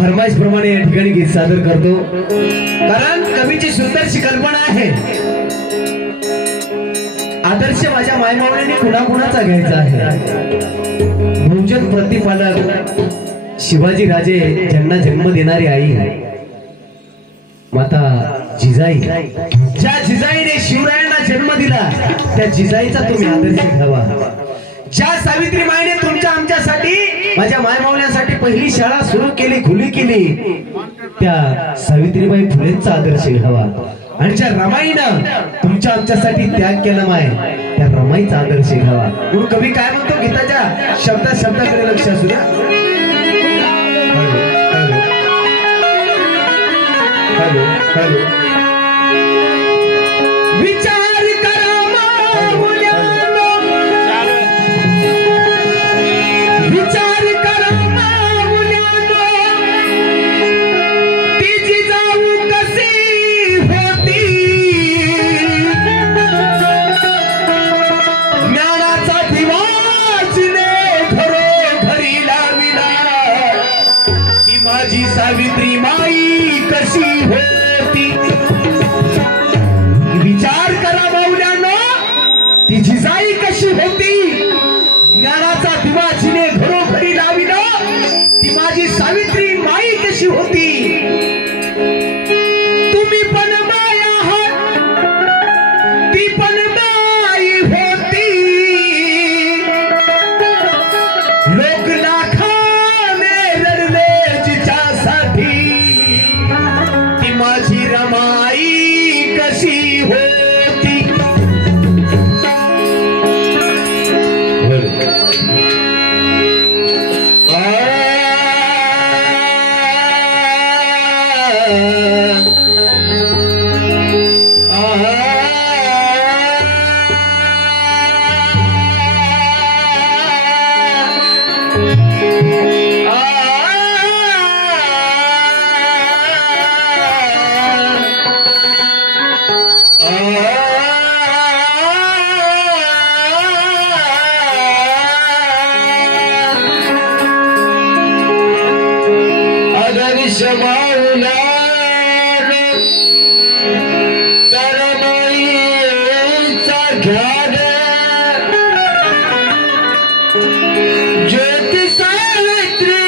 फरमाईश प्रमाणे या ठिकाणी गीत सादर करतो, कारण कवीची सुंदरशी कल्पना आहे। आदर्श माझ्या मायमावळ्यांनी कुणाकुणाचा घ्यायचा आहे। बहुजन प्रतिपालक शिवाजी राजे ज्यांना जन्म देणारी आई माता जिजाई, ज्या जिजाईने शिवरायांना जन्म दिला त्या जिजाईचा तुम्ही आदर्श घ्यावा। ज्या सावित्री माईने तुमच्या आमच्यासाठी माझ्या मायमावल्यासाठी पहिली शाळा सुरू केली, खुली केली, त्या सावित्रीबाई फुलेंचा आदर्श घ्यावा। आणि ज्या रमाईनं तुमच्या आमच्यासाठी त्याग केला माय, त्या रमाईचा आदर्श घ्यावा। म्हणून कवी काय म्हणतो गीताच्या शब्दाकडे लक्ष असू द्या। हॅलो हॅलो विचार करा माऊल्यानो, विचार करा माऊल्यानो, तिची जाऊ कशी होती, ज्ञानाचा दिवा जिने घरोघरी लाविला, ती माझी सावित्री माई कशी होती। विचार करा माऊल्यानो, ती जिजाई कशी होती, ज्ञानाचा दिवा जिने घरोघरी लाविला, ती माझी सावित्री माई कशी होती। तुम्ही पण माय आहात, ती पण माई होती, लोक लाखाने रडले जिच्यासाठी, ती माझी रमाई कशी होती। आदर्श माऊल्यानो तर माईचा घ्या ग, ज्योती सावित्री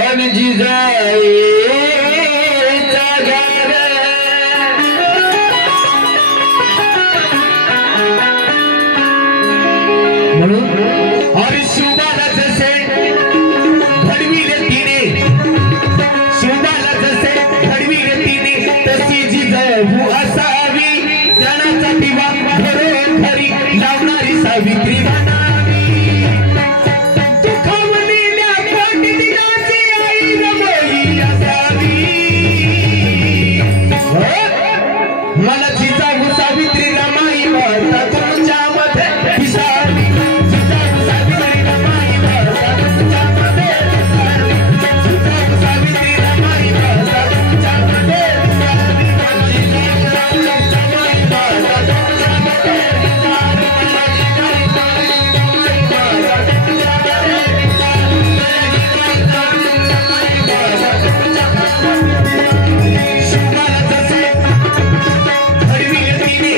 आणि जिजाईचा घ्या ग। म्हणून हरी शिवबाला जसे घडविले तिने, शिवबाला जसे घडविले तिने, तशी जिजाऊ असावी, ज्ञानाचा दिवा घरोघरी लावणारी सावित्री बनावी। दुखावलेल्या कोटी दिनाची आई रमाई असावी, मला जिजाऊ सावित्री रमाई वाटता तुमच्या मध्ये दिसावी, जिजाऊ सावित्री रमाई वाटता तुमच्या मध्ये दिसावी, जिजाऊ सावित्री रमाई वाटता तुमच्या मध्ये दिसावी, जिजाऊ सावित्री रमाई वाटता तुमच्या मध्ये शिवबाला जसे घडविले तिने,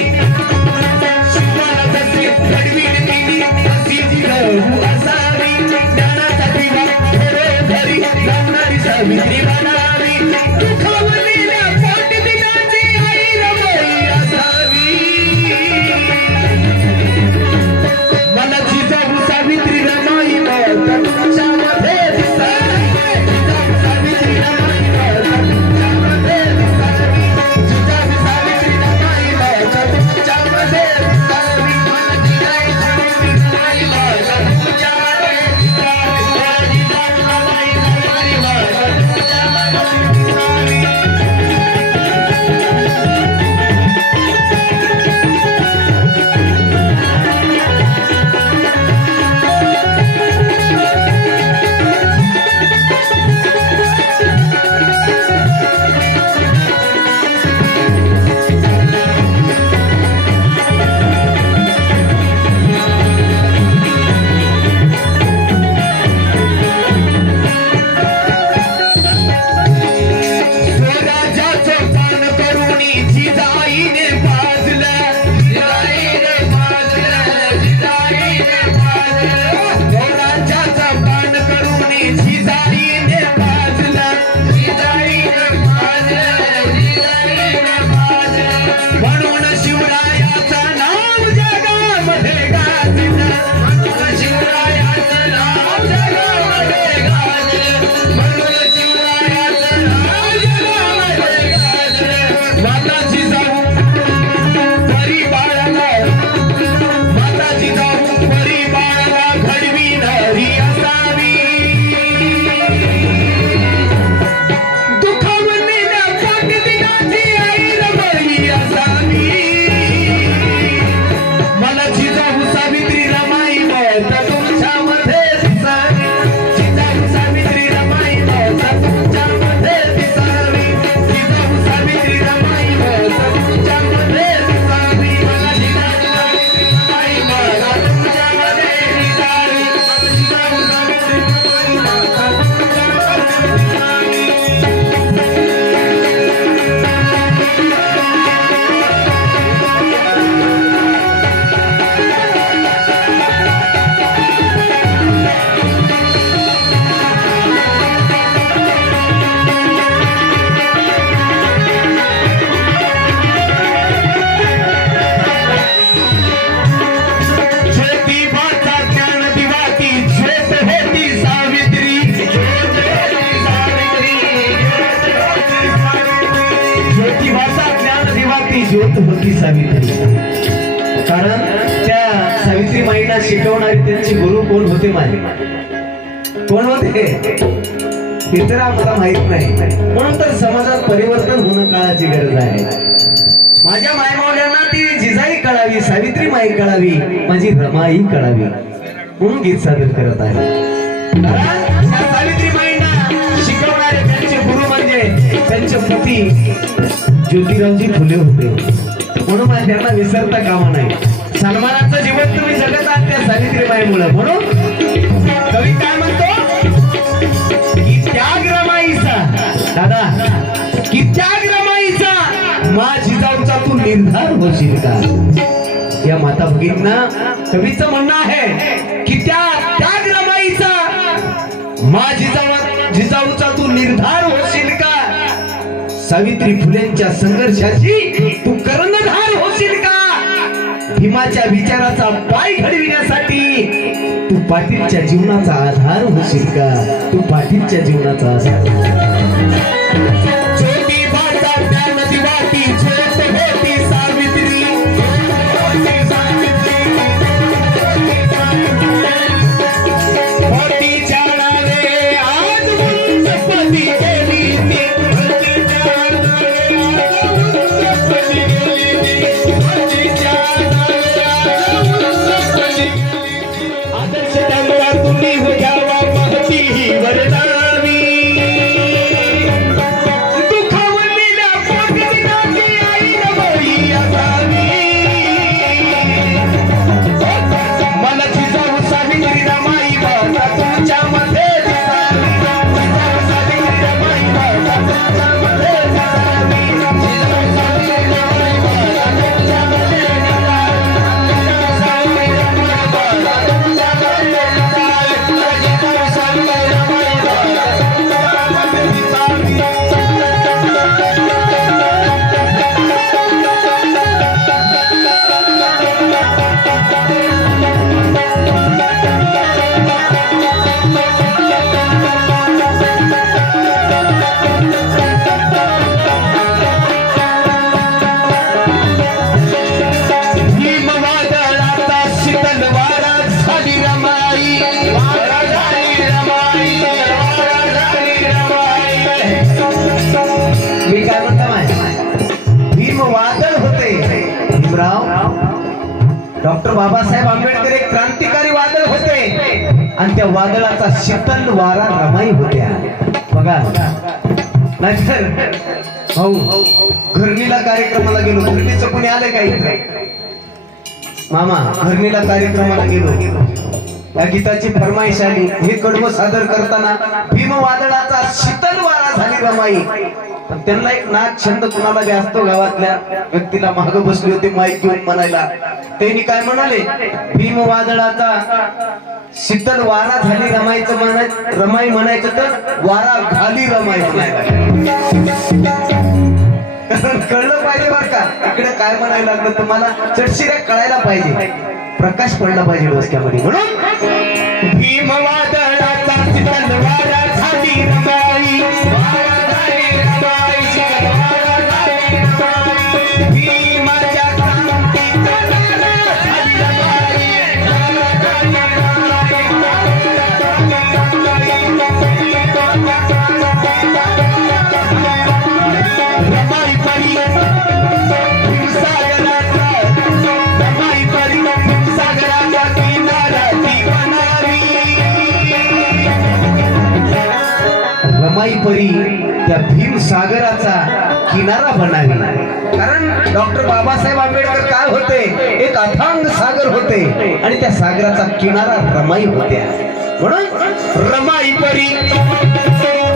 शिवबाला जसे घडविले तिने, तशी जिजाऊ असावी, ज्ञानाचा दिवा घरोघरी लावणारी सावित्री बनावी। दुखावलेल्या कोटी दिनाची आई रमाई असावी, मला जिजाऊ सावित्री रमाई वाटता तुमच्या मध्ये दिसावी, जिजाऊ सावित्री रमाई वाटता तुमच्या मध्ये दिसावी, जिजाऊ सावित्री रमाई वाटता तुमच्या मध्ये दिसावी, जिजाऊ सावित्री रमाई वाटता तुमच्या मध्ये दिसावी, जिजाऊ रमाई वाटता तुमच्या मध्ये जिजाईने पाजलं म्हणून शिवरायाचं नाव जगामध्ये गाजलं माता जिजाऊ परी बाळाला घडविणारी असावी दुखावलेल्या ताकदीची आई रमाई असावी मला जिजाऊ सावित्री रमाई मत तुमच्यामध्ये दिसावी जिजाऊ सावित्री रमाई मत तुमच्यामध्ये दिसावी जिजाऊ सावित्री रमाई मत तुमच्यामध्ये दिसावी मला जिजाऊ सावित्री रमाई मत तुमच्यामध्ये दिसावी जिजाऊ सावित्री रमाई मत ज्योतिबाचा ज्ञान दिवाती ज्योत होती सावित्री ज्योतिबाचा ज्ञान दिवाती ज्योत होती सावित्री कारण त्या सावित्री माईला शिकवणारे त्यांचे गुरु कोण होते माझे कोण होते हे तर आम्हाला माहित नाही म्हणून तर समाजात परिवर्तन होणं काळाची गरज आहे माझ्या मायमावल्यांना ती जिजाई कळावी सावित्री माई कळावी माझी रमाई कळावी म्हणून गीत सादर करत आहे सावित्री माईंना शिकवणारे त्यांचे गुरु म्हणजे त्यांचे पती ज्योतिरावजी फुले होते म्हणून त्यांना विसरता कामा नाही सन्मानाचं जीवन तुम्ही जगत आहात त्या सावित्री माईमुळे म्हणून कवी काय म्हणतो की त्याग रमाईचा दादा की त्याग रमाईचा मा जिजाऊचा तू निर्धार होशील का या माता भगिनींना कवीचं म्हणणं आहे की त्या त्याग रमाईचा मा जिजाऊचा तू निर्धार होशील का सावित्री फुलेंच्या संघर्षाची तू कर्णधार होशील का भीमाच्या विचाराचा पाय घडविण्यासाठी तू पाटीलच्या जीवनाचा आधार होशील का तू पाटीलच्या जीवनाचा आधार ज्योतिबाचा ज्ञान दिवाती ज्योत होती सावित्री मोतीच्या नावे आज वनस्पती गेली ती आदर्श त्यामुळे तुम्ही हो घ्यावा महती ही वरदावी दुखावलेल्या पोटविनाची आई रमाई असावी मला जिजाऊ सावित्री रमाई माता तुमच्यामध्ये दिसावी जिजाऊ सावित्री रमाई माता तुमच्यामध्ये दिसावी जिजाऊ सावित्री रमाई माता तुमच्यामध्ये मी काय म्हणतो भीम वादळ होते भीमराव डॉक्टर बाबासाहेब आंबेडकर एक क्रांतिकारी वादळ होते आणि त्या वादळाचा शीतल वारा रमाई होत्या बघा नाहीतर भाऊ घरणीला कार्यक्रमाला गेलो घरणीचं कोणी आलंय का इथे मामा घरणीला कार्यक्रमाला गेलो या गीताची फरमाईश आली हे कडवं सादर करताना भीम वादळाचा शीतल वारा झाली रमाई पण त्यांना एक नाच छंद कुणाला बी असतो गावातल्या व्यक्तीला माग बसली होती माईक घेऊन म्हणायला त्यांनी काय म्हणाले भीम वादळाचा शीतल वारा झाली रमाई म्हणायचं तर वारा घाली रमाई म्हणायला. कळलं पाहिजे बरं का इकडे काय म्हणायला लागलं तुम्हाला चटशिऱ्या कळायला पाहिजे प्रकाश पडला पाहिजे डोसक्यामध्ये म्हणून भीम वादळाचा शीतल वारा झाली रमाई वारा झाली रमाई शीतल वारा झाली रमाई भीमाच्या क्रांतीचा नारा झाली रमाई रमाई परी हिमसागराचा रमाई परी हिमसागराचा किनारा ती बनावी रमाई परी त्या भीमसागराचा किनारा बनावी. कारण डॉक्टर बाबासाहेब आंबेडकर काय होते एक अथांग सागर होते आणि त्या सागराचा किनारा रमाई होत्या म्हणून रमाई परी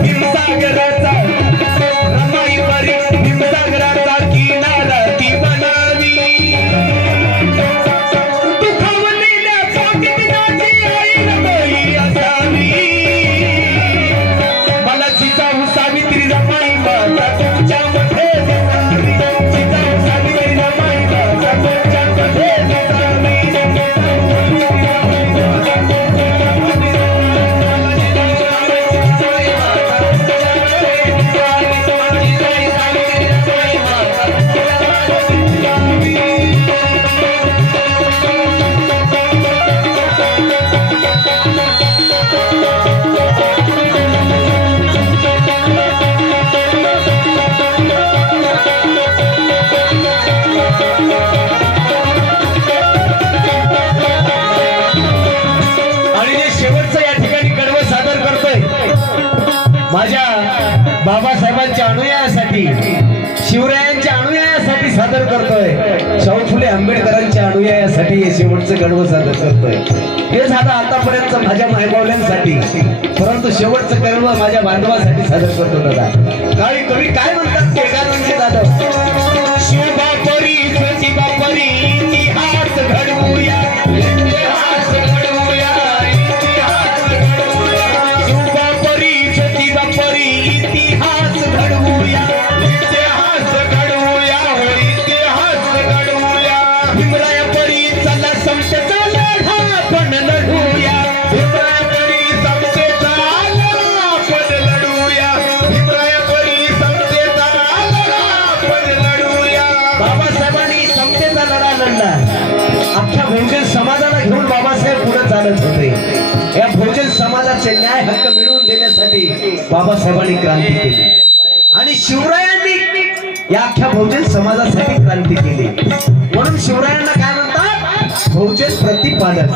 हिमसागराचा रमाई परी हिमसागराचा किनारा ती बनावी. दुखावलेल्या पाकिटाची आई रमाई असावी मला जिजाऊ सावित्री रमाई माता तुमच्यामध्ये दिसावी जिजाऊ सावित्री रमाई माता तुमच्यामध्ये दिसावी. माझ्या बाबासाहेबांच्या अनुयायासाठी शिवरायांच्या अनुयायासाठी सादर करतोय शाहू फुले आंबेडकरांच्या अनुयायासाठी हे शेवटचं कडवं सादर करतोय. हे झालं आतापर्यंत माझ्या मायबावल्यांसाठी परंतु शेवटचं कडवं माझ्या बांधवासाठी सादर करतो दादा. काळी कवी काय म्हणतात ते गाणं दादा शिवबापरी सचिबापरी इतिहास घडवूया इतिहास घडवूया इतिहास घडवूया शिवबापरी सचिबापरी इतिहास घडवूया इतिहास घडवूया हो इतिहास घडवूया. भीमरायापरी चला समतेचा लढा आपण लढूया भीमरायापरी समतेचा लढा आपण लढूया भीमरायापरी समतेचा लढा आपण लढूया. बाबासाहेबांनी समतेचा लढा लढला. अख्ख्या बहुजन समाजाला घेऊन बाबासाहेब पुढे चालत होते. या बहुजन समाजाचे न्याय हक्क मिळवून देण्यासाठी बाबासाहेबांनी क्रांती केली आणि शिवरायांनी या अख्ख्या बहुजन समाजासाठी क्रांती केली. म्हणून शिवरायांना काय म्हणतात बहुजन प्रतिपादक.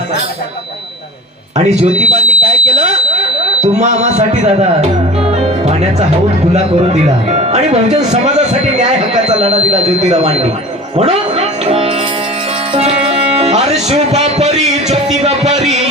आणि ज्योतिबांनी काय केलं तुम्हा आम्हासाठी दादा पाण्याचा हौद खुला करून दिला आणि बहुजन समाजासाठी न्याय हक्काचा लढा दिला ज्योतिरावांनी. म्हणून अरे शिवबापरी ज्योतिबापरी